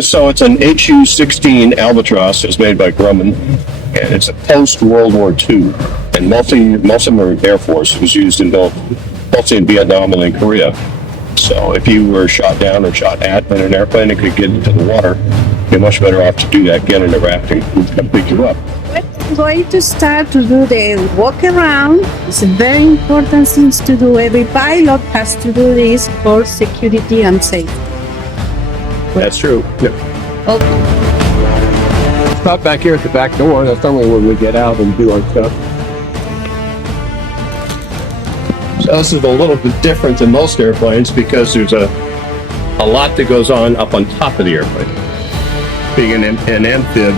So it's an HU-16 Albatross. It's made by Grumman, and it's a post-World War II, and multi-marine Air Force was used in both in Vietnam and in Korea. So if you were shot down or shot at in an airplane and could get into the water, you're much better off to do that, get in a raft and come pick you up. We're going to start to do the walk around. It's a very important thing to do. Every pilot has to do this for security and safety. That's true. Yeah. Okay. Stop back here at the back door. That's normally when we get out and do our stuff. So this is a little bit different than most airplanes because there's a lot that goes on up on top of the airplane. Being an amphib,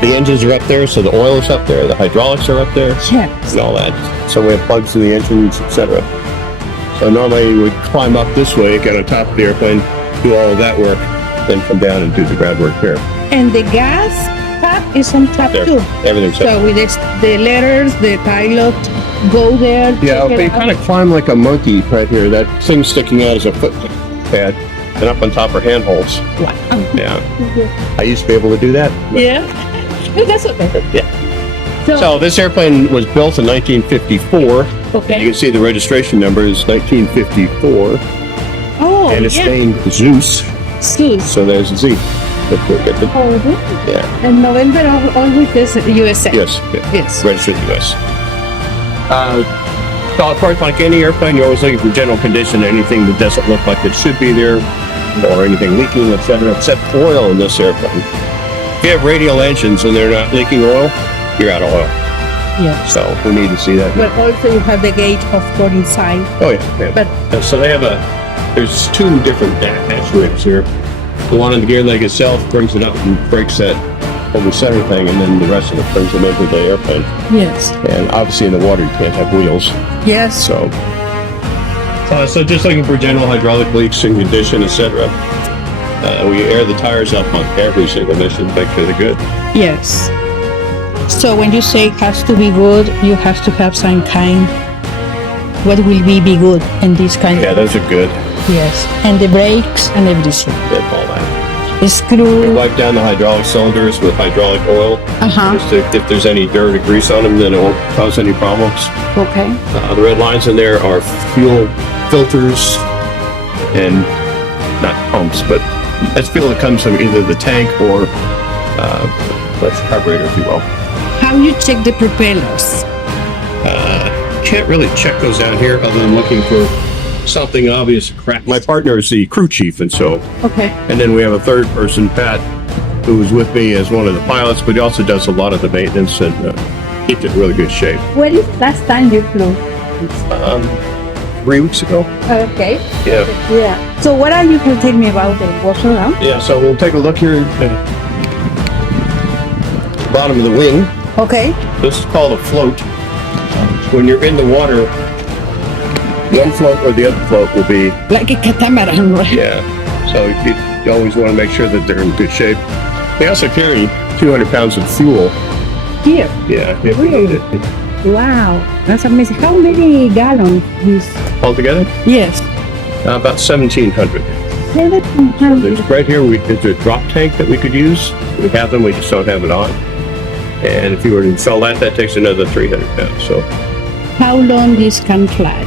the engines are up there, so the oil is up there, the hydraulics are up there, Yes. and all that. So we have plugs in the engines, etc. So normally we would climb up this way, get on top of the airplane, do all of that work, then come down and do the groundwork here. And the gas tap is on top There, too. everything's So with the letters, the pilot go there. Yeah, check it they out. kind of climb like a monkey right here. That thing sticking out is a foot pad, and up on top are handholds. Wow. Yeah, I used to be able to do that. Yeah. That's okay. Yeah. So this airplane was built in 1954. Okay. You can see the registration number is 1954, Oh, and it's yeah. named Zeus. Zeus. So there's a Z. Oh, really? Yeah. And November always is USA. Yes. Yes. Registered U.S. So of course, like any airplane, you're always looking for general condition, anything that doesn't look like it should be there, or anything leaking, etc., except oil in this airplane. If you have radial engines and they're not leaking oil, you're out of oil. Yeah. So we need to see that. But also you have the gauge of for inside. Oh yeah. But So they have there's two different actuators here. The one on the gear leg itself brings it up and breaks that over center thing, and then the rest of it brings them into the airplane. yes. And obviously in the water you can't have wheels. Yes. So just looking for general hydraulic leaks and condition, etc. We air the tires up on every single mission, make sure they're good. Yes. So when you say it has to be good, you have to have some kind. What will be good in this kind? Yeah, those are good. Yes. And the brakes and everything. That's all that. The screw. Wipe down the hydraulic cylinders with hydraulic oil. Just if there's any dirt or grease on them, then it won't cause any problems. Okay. The red lines in there are fuel filters and not pumps, but that's fuel that comes from either the tank or the carburetor, if you will. How you check the propellers? Can't really check those down here other than looking for something obvious crack. My partner is the crew chief, and so, Okay. and then we have a third person, Pat, who was with me as one of the pilots, but he also does a lot of the maintenance and keeps it in really good shape. When is last time you flew? 3 weeks ago. Okay. Yeah. Yeah. So what are you going to tell me about the walk around? Yeah, so we'll take a look here at the bottom of the wing. Okay. This is called a float. When you're in the water, one float or the other float will be, Like a catamaran, right? yeah. So you always want to make sure that they're in good shape. They also carry 200 pounds of fuel. Here. Yeah, if we need it. Wow. That's amazing. How many gallons this? Altogether, Yes. about 1,700. 700. There's right here, there's a drop tank that we could use. We have them, we just don't have it on. And if you were to install that, that takes another 300 pounds. So How long this can fly?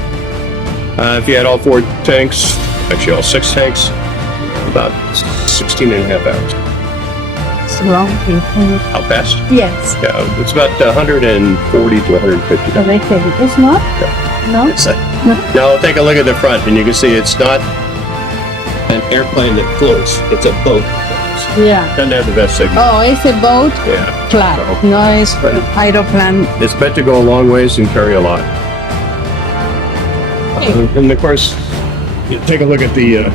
if you had all 4 tanks, actually all 6 tanks, about 16 and a half hours. It's long. How fast? Yes. Yeah, it's about 140 to 150. So they say it's not? No? It's now take a look at the front, and you can see it's not an airplane that floats. It's a boat. Yeah. Doesn't have the best signal. Oh, it's a boat Yeah. flat. So- No, it's aeroplane. It's meant to go a long ways and carry a lot. And of course, you take a look at the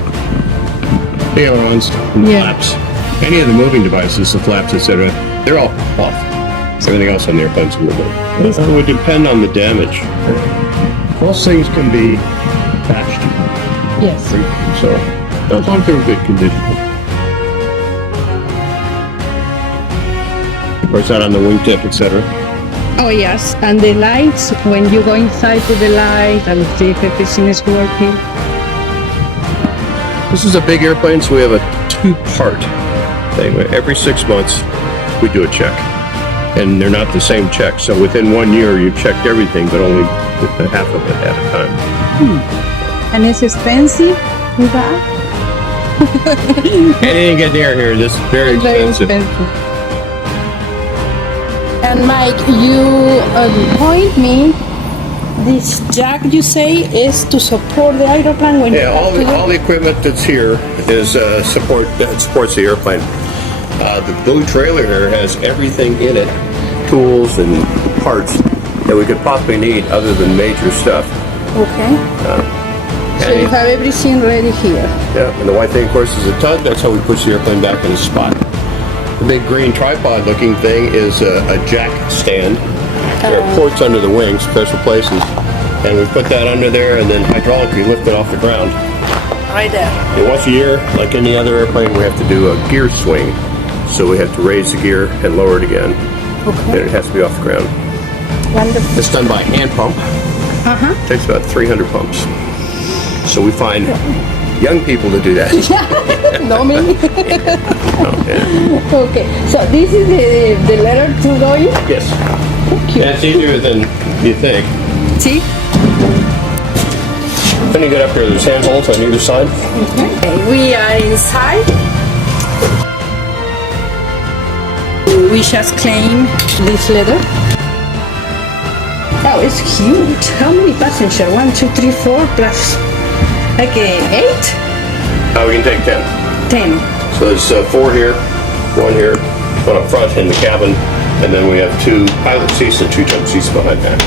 ailerons and the Yeah. flaps. Any of the moving devices, the flaps, etc., they're all off. Everything else on the airplane's in the middle. It would depend on the damage. Most things can be patched, Yes. so as long as they're in good condition. Of course, out on the wingtip, etc. Oh, yes. And the lights, when you go inside to the light and see if everything is working. This is a big airplane, so we have a two-part thing. Every 6 months, we do a check. And they're not the same check. So within 1 year, you've checked everything, but only half of it at a time. And it's expensive with that? Anything get near here, this is very expensive. And Mike, you point me, this jack you say is to support the aeroplane when you Yeah, all the equipment that's here is supports the airplane. The blue trailer here has everything in it, tools and parts that we could possibly need other than major stuff. Okay. So you have everything ready here. Yeah, and the white thing, of course, is a tug. That's how we push the airplane back in its spot. The big green tripod-looking thing is a jack stand. There are ports under the wings, special places, and we put that under there, and then hydraulically lift it off the ground. Right there. And once a year, like any other airplane, we have to do a gear swing. So we have to raise the gear and lower it again. Okay. And it has to be off the ground. Wonderful. It's done by hand pump. It takes about 300 pumps. So we find young people to do that. No me. Okay. Okay. So this is the letter to go in? Yes. And it's easier than you think. See? When you get up here, there's handholds on either side. Okay. We are inside. We just claim this letter. Oh, it's huge. How many passengers? 1, 2, 3, 4 plus like 8? We can take 10. 10. So there's 4 here, 1 here, 1 up front in the cabin, and then we have 2 pilot seats and 2 jump seats behind that.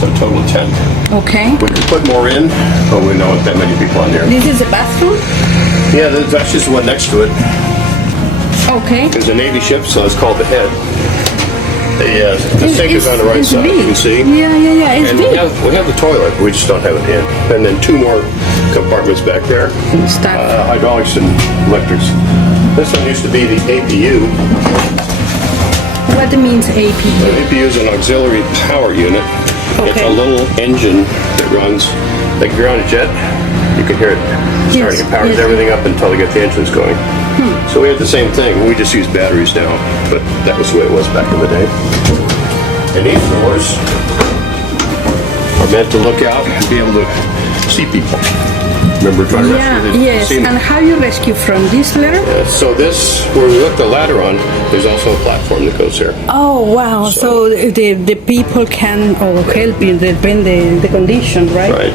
So a total of 10. Okay. We can put more in, but we don't want that many people on there. This is the bathroom? Yeah, that's just the one next to it. Okay. There's a Navy ship, so it's called the Head. The sink is on the right side, big. you can see. Yeah, it's And big. we have the toilet, we just don't have it in. And then 2 more compartments back there. Start. Hydraulics and electrics. This one used to be the APU. What means The APU? APU is an auxiliary power unit. It's Okay. a little engine that runs, like if you're on a jet, you can hear it starting. It powers everything up until they get the engines going. So we have the same thing. We just use batteries now, but that was the way it was back in the day. And these doors are meant to look out and be able to see people. Remember trying to rescue the Yes. seamen? And how you rescue from this letter? So this, where we look the ladder on, there's also a platform that goes here. Oh wow! So the people can help you depend the condition, right? Right.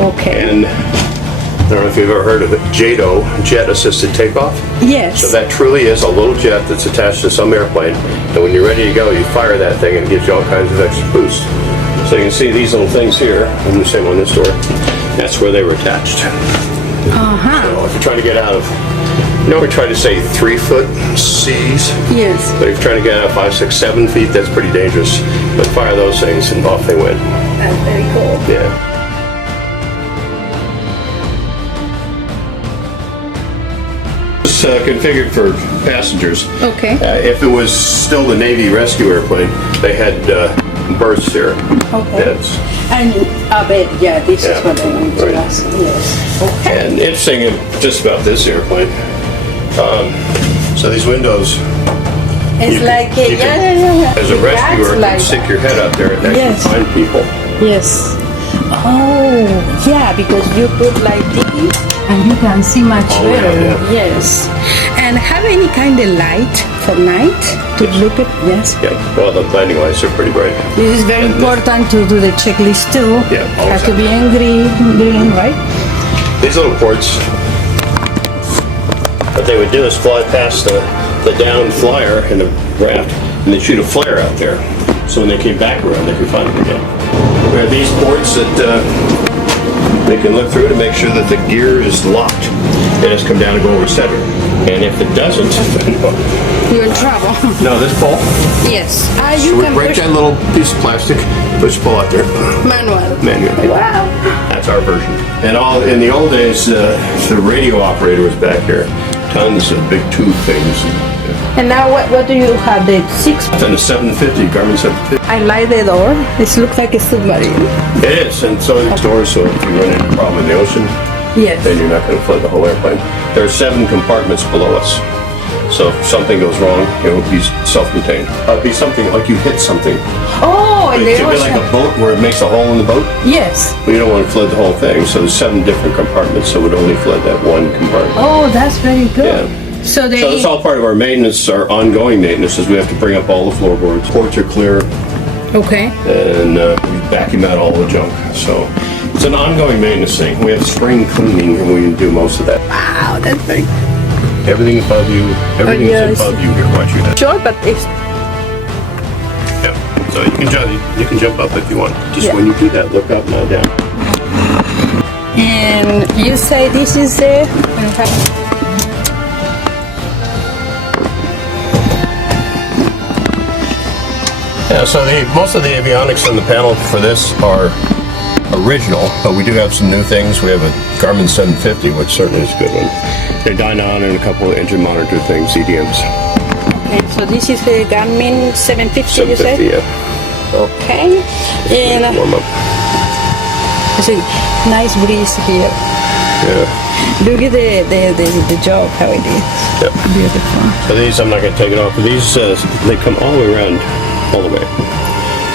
Okay. And I don't know if you've ever heard of it, JATO, Jet Assisted Takeoff. Yes. So that truly is a little jet that's attached to some airplane, and when you're ready to go, you fire that thing and it gives you all kinds of extra boost. So you can see these little things here, and the same on this door, that's where they were attached. So if you're trying to get out of, we try to say 3-foot seas, Yes. but if you're trying to get out of 5, 6, 7 feet, that's pretty dangerous. But fire those things and off they went. That's very cool. Yeah. It's configured for passengers. Okay. If it was still the Navy rescue airplane, they had berths here. Okay. Beds. And a bed, yeah, this Yeah, is what I want to right. ask. Yes. Okay. And interesting just about this airplane. So these windows, It's you can- like, you can- yeah. as a rescuer, you can Like stick your head up there and actually Yes. find people. Yes. Oh, yeah, because you put like this and you can see much Oh, yeah, better. yeah. Yes. And have any kind of light for night to look at? Yes. Yeah, well, the landing lights are pretty bright. This is very And important to do the checklist too. Yeah, always Has to have be in green, right? These little ports, what they would do is fly past the downed flyer in the raft, and they'd shoot a flare out there. So when they came back around, they could find it again. We have these ports that they can look through to make sure that the gear is locked. It has to come down and go over center. And if it doesn't, You're in trouble. no, this pull. Yes. So You we can break push that little piece of plastic, push pull out there, manual. manually. Wow. That's our version. And all in the old days, the radio operator was back here. Tons of big tube things. And now what do you have? The 6? And a 750, Garmin 750. I like the door. It looks like a submarine. It is, and so the doors, so if you run into a problem in the ocean, Yes. then you're not going to flood the whole airplane. There are 7 compartments below us. So if something goes wrong, it will be self-contained. It'll be something like you hit something. Oh, and It they could be like a boat where it makes a hole in the boat. Yes. Well, you don't want to flood the whole thing, so there's 7 different compartments, so it would only flood that one compartment. Oh, that's very good. Yeah. So they. So it's all part of our maintenance, our ongoing maintenance, is we have to bring up all the floorboards. Ports are clear, Okay. and we vacuum out all the junk. So it's an ongoing maintenance thing. We have spring cleaning, and we do most of that. Wow, that's very Everything above you, everything yes. is above you here. Watch your head. sure, but it's Yeah. So you can jump up if you want. Just Yeah. when you do that, look up, not down. and you say this is the. Yeah, so most of the avionics on the panel for this are original, but we do have some new things. We have a Garmin 750, which certainly is a good one. They dine on and a couple of engine monitor things, EDMs. Okay, so this is the Garmin 750, you 750, say? yeah. Okay. And Warm up. see, nice breeze here. Yeah. Look at the job, how it is. Yep. Beautiful. So these, I'm not going to take it off, but these, they come all the way around, all the way.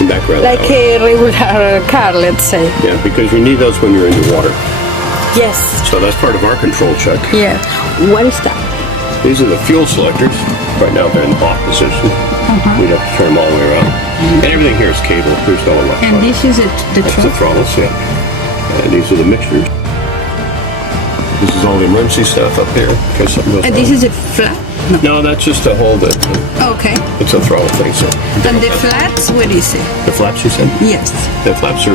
And back around. Like a regular car, let's say. Yeah, because you need those when you're in the water. Yes. So that's part of our control check. Yeah. What is that? These are the fuel selectors. Right now they're in the off position. We'd have to turn them all the way around. And everything here is cable. There's no electronics. And this is it, the That's the truck? throttles, yeah. And these are the mixtures. This is all the emergency stuff up here. In case something goes And wrong. this is a flat? No, that's just to hold it. Okay. It's a throttle thing, so. And the flats, what is it? The flaps, you said? Yes. The flaps are,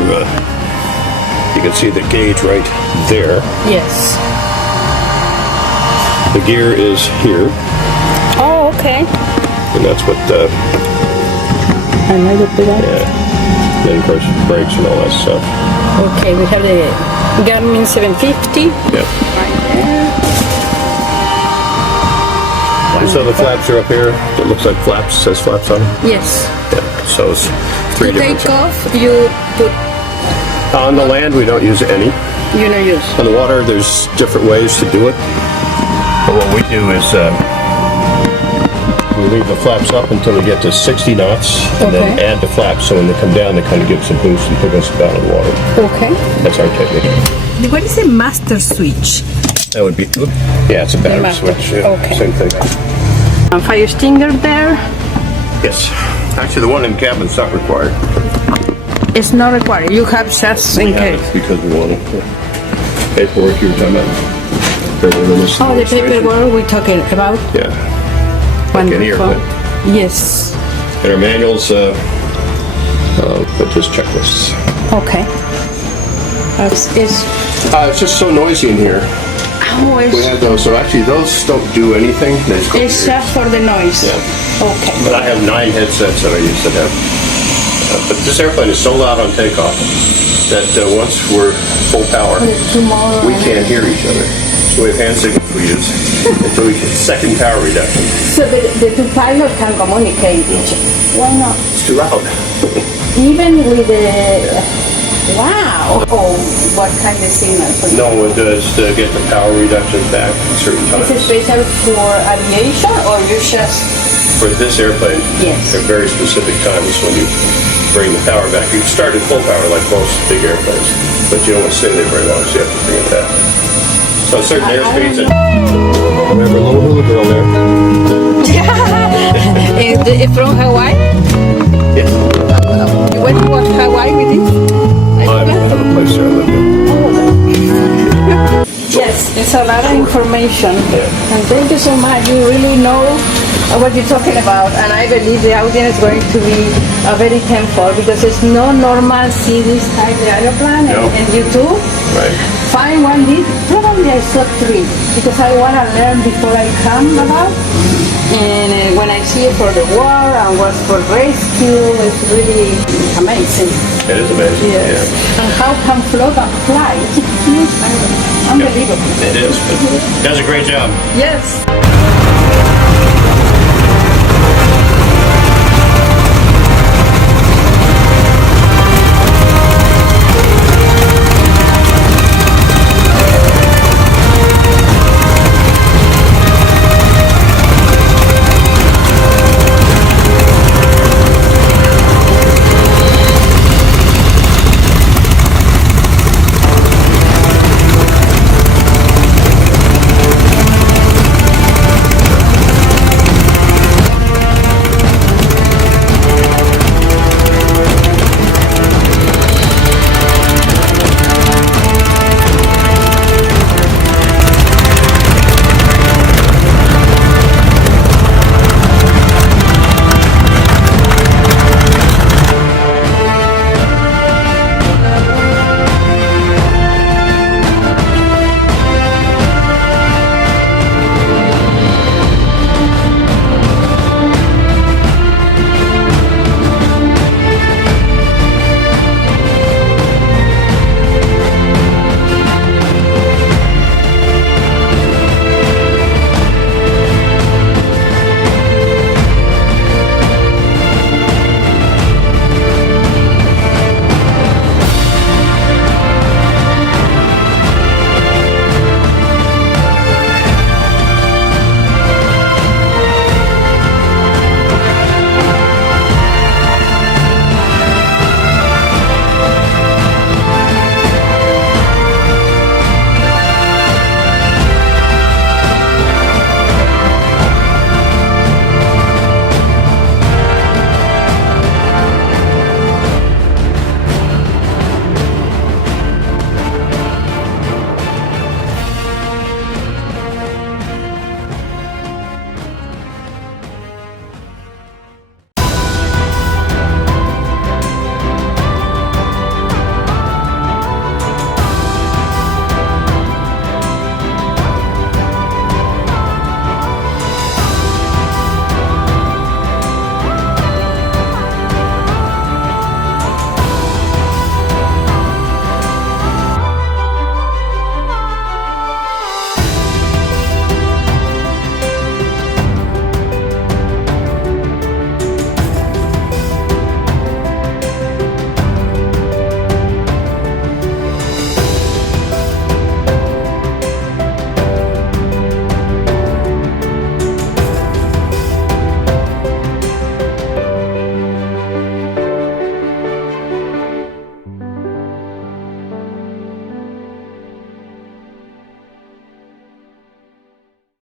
you can see the gauge right there. Yes. The gear is here, Oh, okay. and that's what, I know the pedal. yeah. Then, of course, brakes and all that stuff. Okay, we have the Garmin 750 Yeah. right there. So the flaps are up here. It looks like flaps, says flaps on them. Yes. Yeah. So it's To 3 different. take off, you put, On the land, we don't use any. you know, use. On the water, there's different ways to do it. But what we do is we leave the flaps up until we get to 60 knots, and then Okay. add the flaps. So when they come down, they kind of give us a boost and put us down in the water. Okay. That's our technique. What is a master switch? That would be, yeah, it's a battery master. switch. Yeah, Okay. same thing. Fire extinguisher there. Yes. Actually, the one in the cabin's not required. It's not required. You have just in Yeah, case. it's because we want it. Paperwork you were talking about. Oh, the paperwork we're talking about. Yeah. Wonderful. any airplane. Yes. And our manuals, but just checklists. Okay. It's just so noisy in here. Oh, We have those, so actually those don't do anything. They just go it's to your just for the noise. Yeah. Okay. But I have 9 headsets that I used to have. But this airplane is so loud on takeoff that once we're full power, Tomorrow. we can't hear each other. So we have hand signals we use until we get second power reduction. So the two pilots can communicate each other. Why not? It's too loud. Even with the... Wow. Oh, what kind of signal? No, it does to get the power reductions back at certain times. Is it special for aviation or you just... For this airplane, Yes. at very specific times when you bring the power back. You start at full power like most big airplanes, but you don't want to stay there very long, so you have to bring it back. So certain airspeeds and... Remember a little hula girl there? From Hawaii? Yes. You went to watch Hawaii with it? I have a place there I live in. Yes, it's a lot of information. Yeah. And thank you so much. You really know what you're talking about. And I believe the audience is going to be very thankful because it's no normal see this type of aeroplane No. and you too. Right. Find one did. Probably I saw 3 because I want to learn before I come about. And when I see it for the war and was for rescue, it's really amazing. It is amazing. Yes. And how can float and fly? It's huge. Unbelievable. Yeah. It is. It does a great job. Yes.